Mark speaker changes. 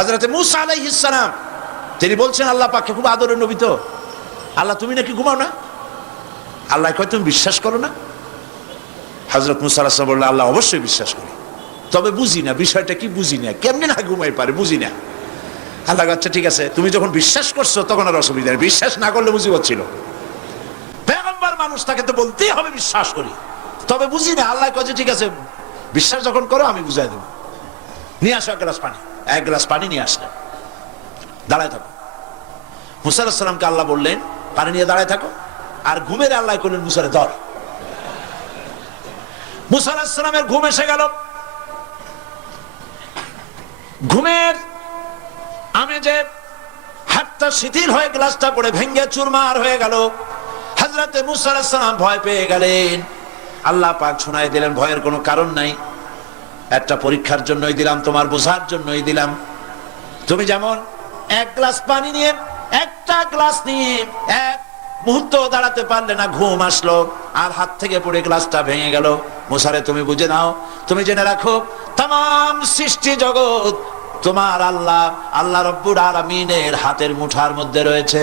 Speaker 1: হাজরতে মুসা আলাইহিসসালাম তিনি বলছেন, আল্লাহ পাককে খুব আদরের নবী তো। আল্লাহ, তুমি নাকি ঘুমাও না? আল্লাহ কয়, তুমি বিশ্বাস করো না? হজরত মুসা আলাহিসাম বললেন, আল্লাহ অবশ্যই বিশ্বাস করি। তবে বুঝি না, বিষয়টা কি বুঝি না? কেমনি না ঘুমাই পারে, বুঝি না? আল্লাহ আচ্ছা ঠিক আছে, তুমি যখন বিশ্বাস করছ, তখন আর অসুবিধা নেই। বিশ্বাস না করলে বুঝি হচ্ছিল পেগম্বর মানুষ, তাকে তো বলতেই হবে বিশ্বাস করি। তবে বুঝি না, আল্লাহ কাছে ঠিক আছে, বিশ্বাস যখন করো, আমি বুঝাই দেবো। নিয়ে আসো এক গ্লাস পানি। এক গ্লাস পানি নিয়ে আসলেন। দাঁড়ায় থাকো। মুসা সালামকে আল্লাহ বললেন, পানি নিয়ে দাঁড়ায় থাকো আর ঘুমের আল্লাহ করলেন মুসারে ধর মুসা সালামের ঘুম এসে গেল। ঘুমের আমি যে হাতটা শিথিল হয়ে গ্লাসটা পড়ে ভেঙ্গে চুরমার হয়ে গেল। হাজরাতে মুসা সালাম ভয় পেয়ে গেলেন। আল্লাহ পাক শোনাই দিলেন, ভয়ের কোনো কারণ নাই। একটা পরীক্ষার জন্যই দিলাম, তোমার বোঝার জন্যই দিলাম। তুমি যেমন এক গ্লাস পানি নিয়ে, একটা গ্লাস নিয়ে এক মুহূর্ত দাঁড়াতে পারলে না ঘুম আসলো, আর হাত থেকে পড়ে গ্লাসটা ভেঙে গেল। মুসারে তুমি বুঝে নাও, তুমি জেনে রাখো তাম সৃষ্টি জগৎ তোমার আল্লাহ আল্লাহ রব্বুর আলমিনের হাতের মুঠার মধ্যে রয়েছে।